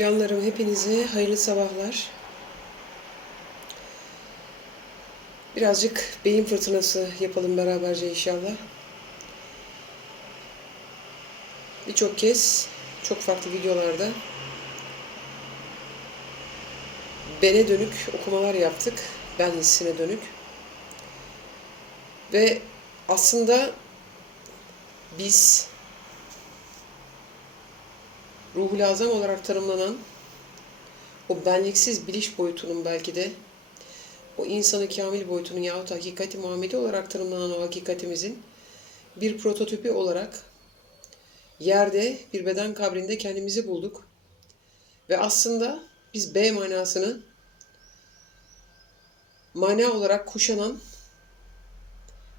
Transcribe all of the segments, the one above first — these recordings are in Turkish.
Canlarım hepinize hayırlı sabahlar. Birazcık beyin fırtınası yapalım beraberce inşallah. Birçok kez çok farklı videolarda bene dönük okumalar yaptık. Ben hissine dönük. Ve aslında biz ruhul azam olarak tanımlanan o benliksiz biliş boyutunun belki de o insanı kamil boyutunun yahut hakikati Muhammedi olarak tanımlanan o hakikatimizin bir prototipi olarak yerde bir beden kabrinde kendimizi bulduk. Ve aslında biz B manasını mana olarak kuşanan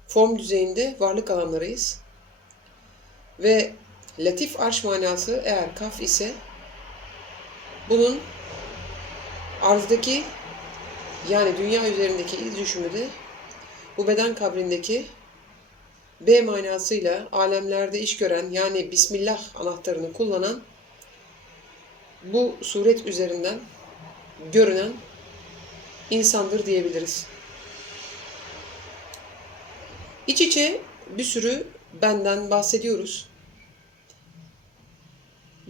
form düzeyinde varlık alanlarıyız. Ve latif arş manası eğer kaf ise bunun arzdaki yani dünya üzerindeki iz düşümü de bu beden kabrindeki B manasıyla alemlerde iş gören yani Bismillah anahtarını kullanan bu suret üzerinden görünen insandır diyebiliriz. İç içe bir sürü benden bahsediyoruz.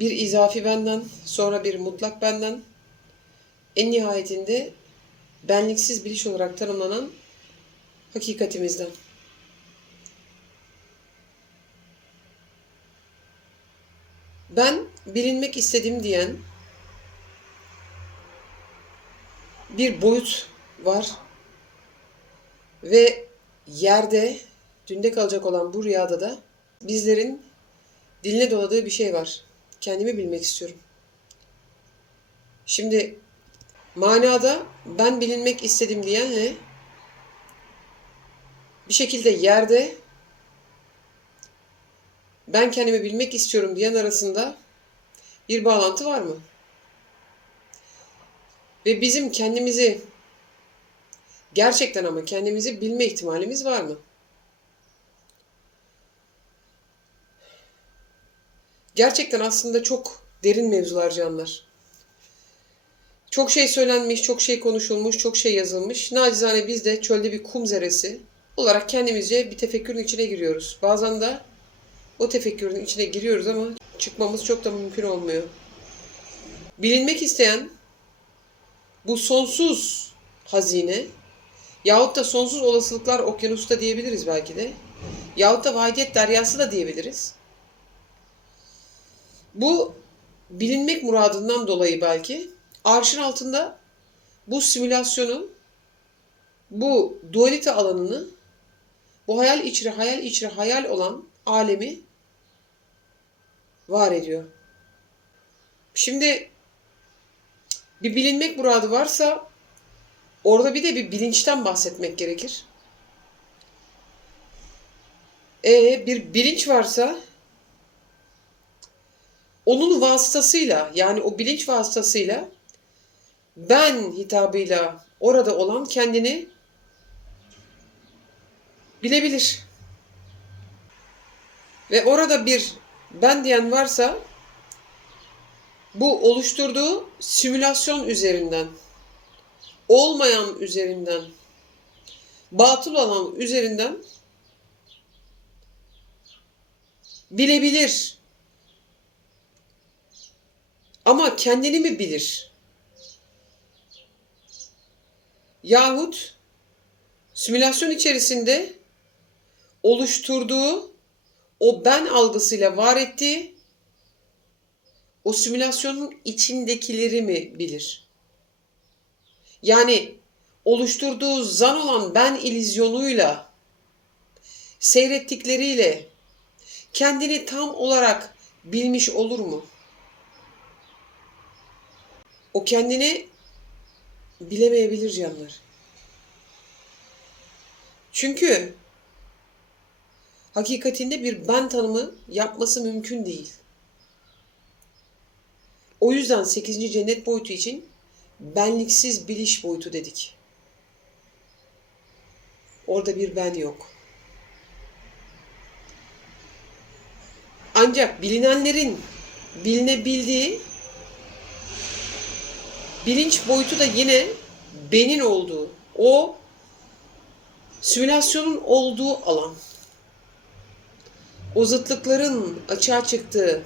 Bir izafi benden, sonra bir mutlak benden, en nihayetinde benliksiz biliş olarak tanımlanan hakikatimizden. Ben bilinmek istedim diyen bir boyut var ve yerde dünde kalacak olan bu rüyada da bizlerin diline doladığı bir şey var. Kendimi bilmek istiyorum. Şimdi manada ben bilinmek istedim diyenle bir şekilde yerde ben kendimi bilmek istiyorum diyen arasında bir bağlantı var mı? Ve bizim kendimizi gerçekten ama kendimizi bilme ihtimalimiz var mı? Gerçekten aslında çok derin mevzular canlar. Çok şey söylenmiş, çok şey konuşulmuş, çok şey yazılmış. Nacizane biz de çölde bir kum zerresi olarak kendimizce bir tefekkürün içine giriyoruz. Bazen de o tefekkürün içine giriyoruz ama çıkmamız çok da mümkün olmuyor. Bilinmek isteyen bu sonsuz hazine yahut da sonsuz olasılıklar okyanusu da diyebiliriz belki de. Yahut da vahidiyet deryası da diyebiliriz. Bu bilinmek muradından dolayı belki arşın altında bu simülasyonun bu dualite alanını bu hayal içre hayal içre hayal olan alemi var ediyor. Şimdi bir bilinmek muradı varsa orada bir de bir bilinçten bahsetmek gerekir. E bir bilinç varsa onun vasıtasıyla yani o bilinç vasıtasıyla ben hitabıyla orada olan kendini bilebilir. Ve orada bir ben diyen varsa bu oluşturduğu simülasyon üzerinden, olmayan üzerinden, batıl olan üzerinden bilebilir. Ama kendini mi bilir? Yahut simülasyon içerisinde oluşturduğu o ben algısıyla var ettiği o simülasyonun içindekileri mi bilir? Yani oluşturduğu zan olan ben ilizyonuyla seyrettikleriyle kendini tam olarak bilmiş olur mu? O kendini bilemeyebilir canlar. Çünkü hakikatinde bir ben tanımı yapması mümkün değil. O yüzden 8. cennet boyutu için benliksiz biliş boyutu dedik. Orada bir ben yok. Ancak bilinenlerin bilinebildiği Bilinç boyutu da yine benin olduğu, o simülasyonun olduğu alan. O zıtlıkların açığa çıktığı,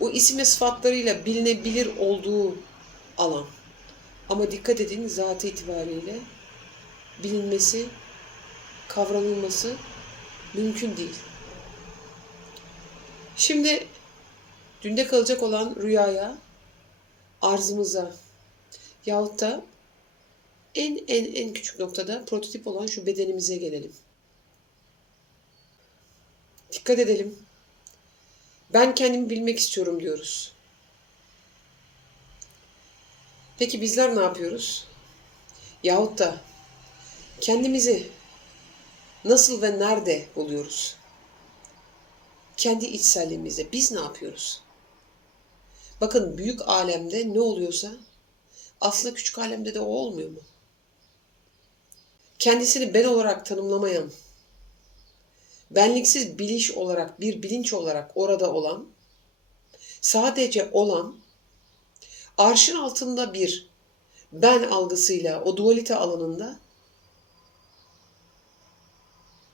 o isim ve sıfatlarıyla bilinebilir olduğu alan. Ama dikkat edin zatı itibariyle bilinmesi, kavranılması mümkün değil. Şimdi dünde kalacak olan rüyaya, arzımıza yahut da en en en küçük noktada prototip olan şu bedenimize gelelim. Dikkat edelim. Ben kendimi bilmek istiyorum diyoruz. Peki bizler ne yapıyoruz? Yahut da kendimizi nasıl ve nerede buluyoruz? Kendi içselliğimizde biz ne yapıyoruz? Bakın büyük alemde ne oluyorsa aslında küçük alemde de o olmuyor mu? Kendisini ben olarak tanımlamayan, benliksiz biliş olarak, bir bilinç olarak orada olan, sadece olan, arşın altında bir ben algısıyla o dualite alanında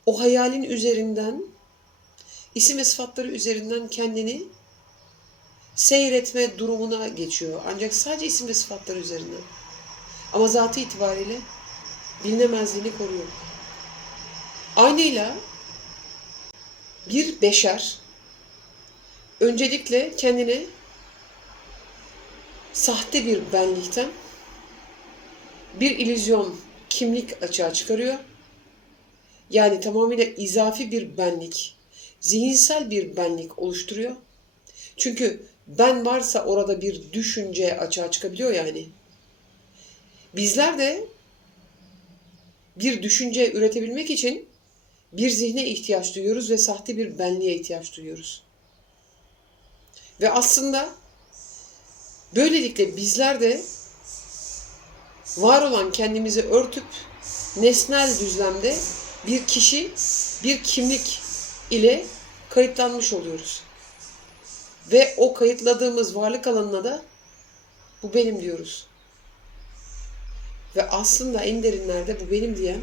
o hayalin üzerinden isim ve sıfatları üzerinden kendini seyretme durumuna geçiyor. Ancak sadece isim ve sıfatları üzerinden. Ama zatı itibariyle bilinemezliğini koruyor. Aynıyla bir beşer öncelikle kendine sahte bir benlikten bir illüzyon kimlik açığa çıkarıyor. Yani tamamıyla izafi bir benlik, zihinsel bir benlik oluşturuyor. Çünkü ben varsa orada bir düşünce açığa çıkabiliyor yani. Bizler de bir düşünce üretebilmek için bir zihne ihtiyaç duyuyoruz ve sahte bir benliğe ihtiyaç duyuyoruz. Ve aslında böylelikle bizler de var olan kendimizi örtüp nesnel düzlemde bir kişi, bir kimlik ile kayıtlanmış oluyoruz. Ve o kayıtladığımız varlık alanına da bu benim diyoruz. Ve aslında en derinlerde bu benim diyen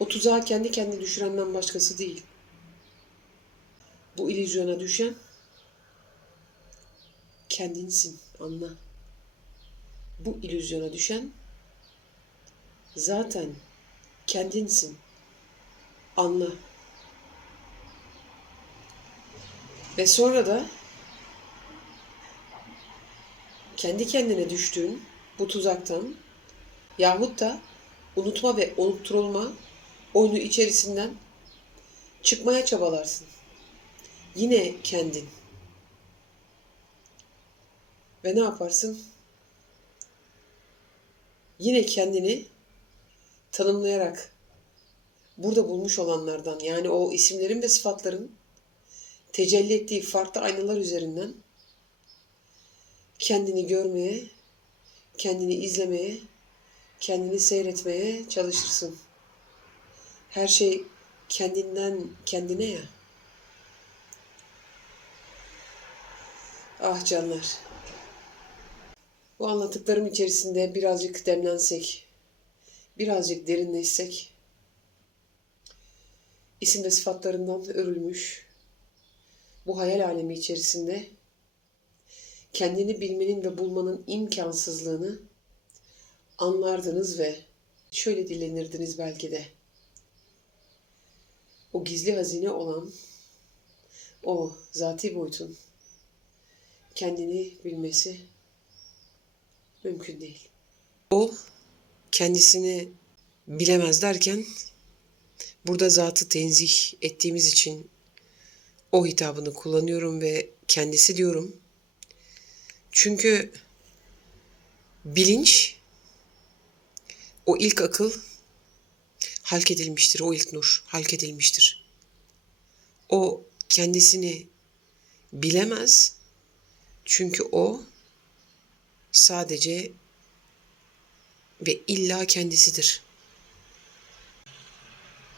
o tuzağa kendi kendine düşürenden başkası değil. Bu illüzyona düşen kendinsin anla. Bu illüzyona düşen zaten kendinsin. Anla. Ve sonra da kendi kendine düştüğün bu tuzaktan yahut da unutma ve unutturulma oyunu içerisinden çıkmaya çabalarsın. Yine kendin. Ve ne yaparsın? Yine kendini tanımlayarak burada bulmuş olanlardan yani o isimlerin ve sıfatların tecelli ettiği farklı aynalar üzerinden kendini görmeye, kendini izlemeye, kendini seyretmeye çalışırsın. Her şey kendinden kendine ya. Ah canlar. Bu anlattıklarım içerisinde birazcık demlensek, birazcık derinleşsek, isim ve sıfatlarından örülmüş bu hayal alemi içerisinde kendini bilmenin ve bulmanın imkansızlığını anlardınız ve şöyle dilenirdiniz belki de. O gizli hazine olan o zati boyutun kendini bilmesi mümkün değil. O kendisini bilemez derken burada zatı tenzih ettiğimiz için o hitabını kullanıyorum ve kendisi diyorum. Çünkü bilinç o ilk akıl halk edilmiştir. O ilk nur halk edilmiştir. O kendisini bilemez. Çünkü o sadece ve illa kendisidir.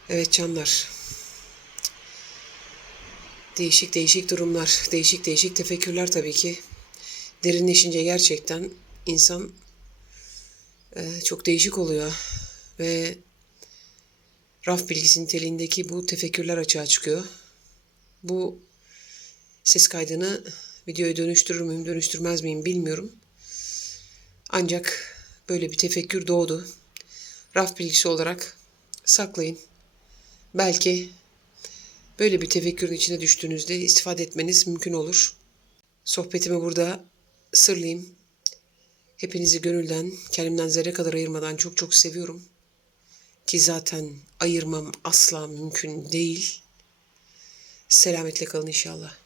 Evet canlar. Değişik değişik durumlar, değişik değişik tefekkürler tabii ki. derinleşince gerçekten insan e, çok değişik oluyor ve raf bilgisi niteliğindeki bu tefekkürler açığa çıkıyor. Bu ses kaydını videoya dönüştürür müyüm, dönüştürmez miyim bilmiyorum. Ancak böyle bir tefekkür doğdu. Raf bilgisi olarak saklayın. Belki böyle bir tefekkürün içine düştüğünüzde istifade etmeniz mümkün olur. Sohbetimi burada sırlayayım. Hepinizi gönülden, kendimden zerre kadar ayırmadan çok çok seviyorum. Ki zaten ayırmam asla mümkün değil. Selametle kalın inşallah.